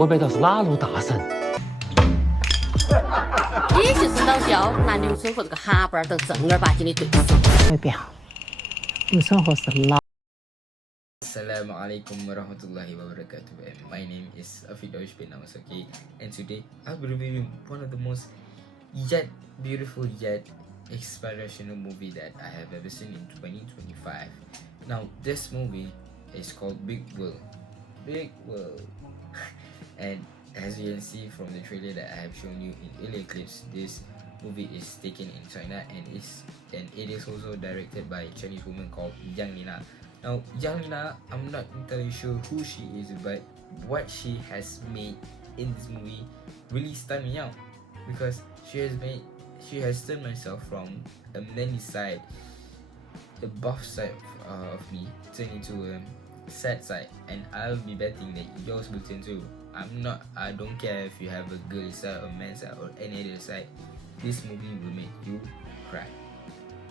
我被他是哪路大神？你就是老焦，拿刘春和这个哈巴儿等正儿八经的对手。没必要。刘春和是老。 Assalamualaikum warahmatullahi wabarakatuh, and my name is Afidosh bin Namasaki, and today I'll be reviewing one of the most yet beautiful yet inspirational movie that I have ever seen in 2025. Now this movie is called Big World. Big World. And as you can see from the trailer that I have shown you in earlier clips, this movie is taken in China and it is also directed by a Chinese woman called Yang Lina. Now, Yang Lina, I'm not entirely sure who she is, but what she has made in this movie really stunned me out, because she has turned myself from a manly side, a buff side of me, turned into a sad side, and I'll be betting that yours will turn too. I don't care if you have a girl side or man side or any other side. This movie will make you cry.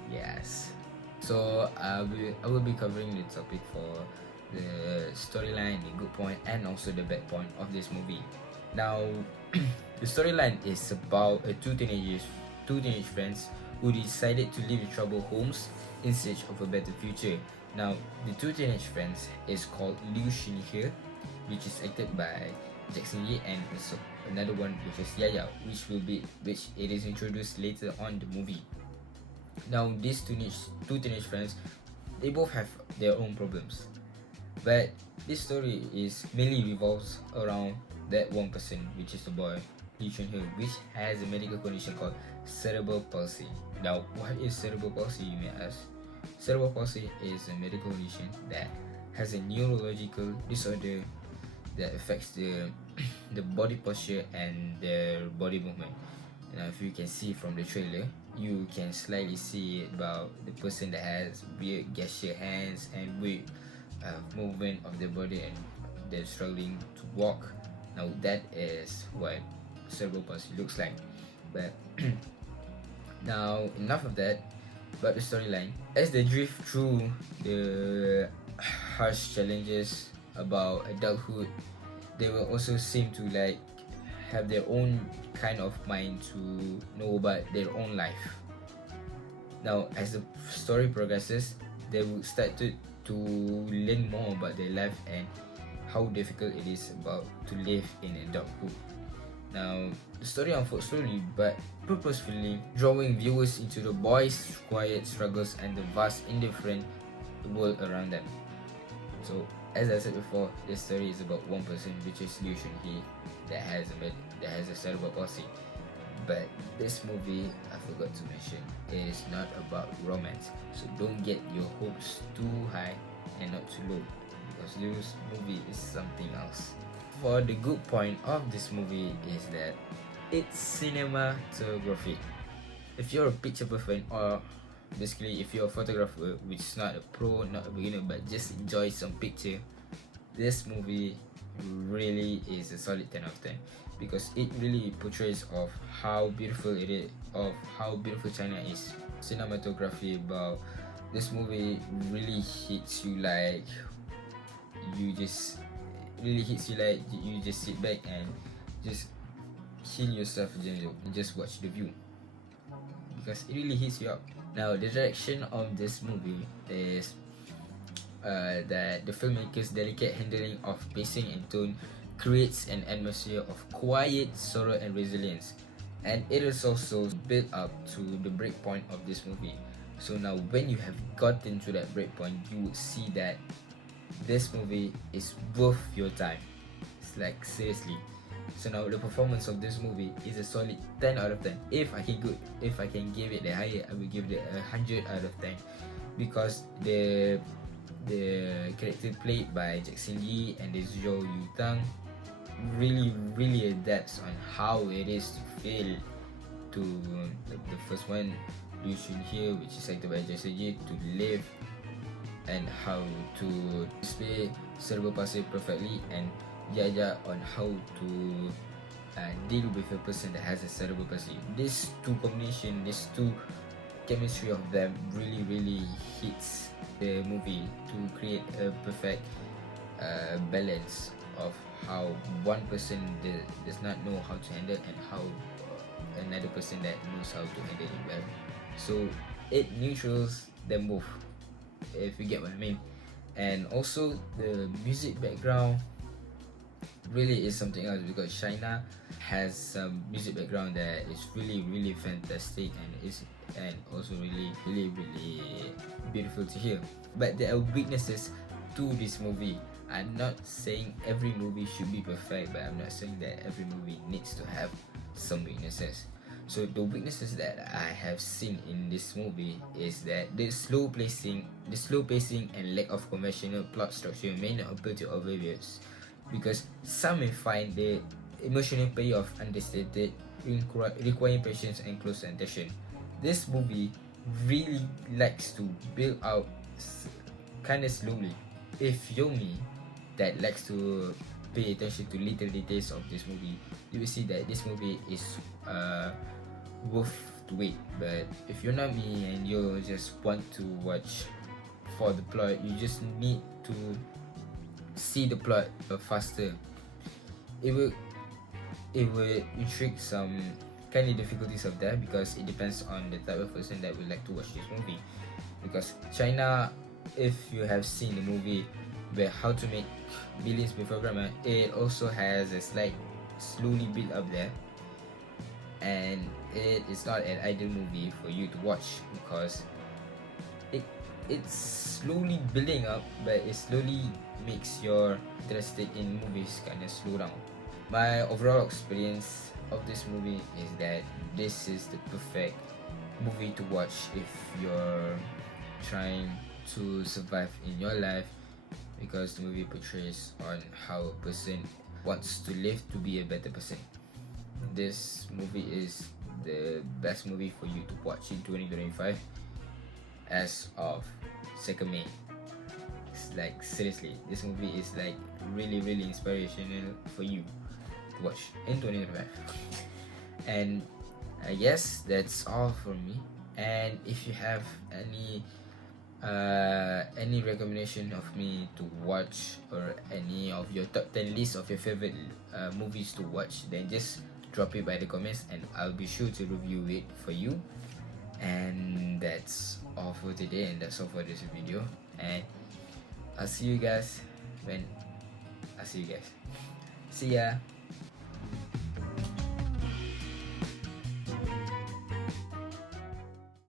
Yes. So I will be covering the topic for the storyline, the good point, and also the bad point of this movie. Now, the storyline is about two teenage friends who decided to leave troubled homes in search of a better future. Now, the two teenage friends is called Liu Xinhe, which is acted by Jackson Yi, and also another one which is Yaya, which it is introduced later on the movie. Now, these two teenage friends, they both have their own problems, but this story is mainly revolves around that one person, which is the boy Liu Chunhe, which has a medical condition called cerebral palsy. Now, what is cerebral palsy, you may ask? Cerebral palsy is a medical condition that has a neurological disorder that affects the body posture and their body movement. Now, if you can see from the trailer, you can slightly see about the person that has weird gesture hands and weird movement of their body, and they're struggling to walk. Now, that is what cerebral palsy looks like. But now, enough of that. But the storyline, as they drift through the harsh challenges about adulthood, they will also seem to have their own kind of mind to know about their own life. Now, as the story progresses, they will start to learn more about their life and how difficult it is to live in adulthood. Now, the story unfolds slowly but purposefully, drawing viewers into the boys' quiet struggles and the vast, indifferent world around them. So, as I said before, this story is about one person, which is Liu Xunhe, that has a cerebral palsy. But this movie, I forgot to mention, it is not about romance. So don't get your hopes too high and not too low, because this movie is something else. For the good point of this movie is that it's cinematography. If you're a picture person, or basically if you're a photographer, which is not a pro, not a beginner, but just enjoy some picture, this movie really is a solid 10 out of 10, because it really portrays of how beautiful it is, of how beautiful China is. Cinematography about this movie really hits you like you just sit back and just heal yourself and just watch the view, because it really hits you up. Now, the direction of this movie is that the filmmaker's delicate handling of pacing and tone creates an atmosphere of quiet sorrow and resilience, and it is also built up to the breakpoint of this movie. So now, when you have gotten to that breakpoint, you would see that this movie is worth your time. It's like, seriously. So now, the performance of this movie is a solid 10 out of 10. If I can give it the higher, I will give it 100 out of 10, because the character played by Jackson Yi and the Zhou Yutang really adapts on how it is to feel to the first one, Liu Xunhe, which is acted by Jackson Yi, to live and how to display cerebral palsy perfectly, and Yaya on how to deal with a person that has a cerebral palsy. These two chemistry of them really hits the movie to create a perfect balance of how one person does not know how to handle and how another person that knows how to handle it well. So it neutrals them both, if you get what I mean. And also the music background really is something else, because China has some music background that is really fantastic and also really beautiful to hear. But there are weaknesses to this movie. I'm not saying every movie should be perfect, but I'm not saying that every movie needs to have some weaknesses. So the weaknesses that I have seen in this movie is that the slow pacing and lack of conventional plot structure may not appeal to our viewers, because some may find the emotional payoff understated, requiring patience and close attention. This movie really likes to build out kind of slowly. If you're me, that likes to pay attention to little details of this movie, you will see that this movie is worth to wait. But if you're not me and you just want to watch for the plot, you just need to see the plot faster. It will intrigue some kind of difficulties of that, because it depends on the type of person that would like to watch this movie. Because China, if you have seen the movie where How to Make Billions Before Grandma, it also has a slight slowly build up there, and it is not an ideal movie for you to watch, because it's slowly building up, but it slowly makes your interested in movies kind of slow down. My overall experience of this movie is that this is the perfect movie to watch if you're trying to survive in your life, because the movie portrays on how a person wants to live to be a better person. This movie is the best movie for you to watch in 2025 as of 2nd May. It's like, seriously, this movie is like really inspirational for you to watch in 2025. And I guess that's all from me. And if you have any recommendation of me to watch, or any of your top 10 list of your favorite movies to watch, then just drop it by the comments and I'll be sure to review it for you. And that's all for today, and that's all for this video, and I'll see you guys. See ya.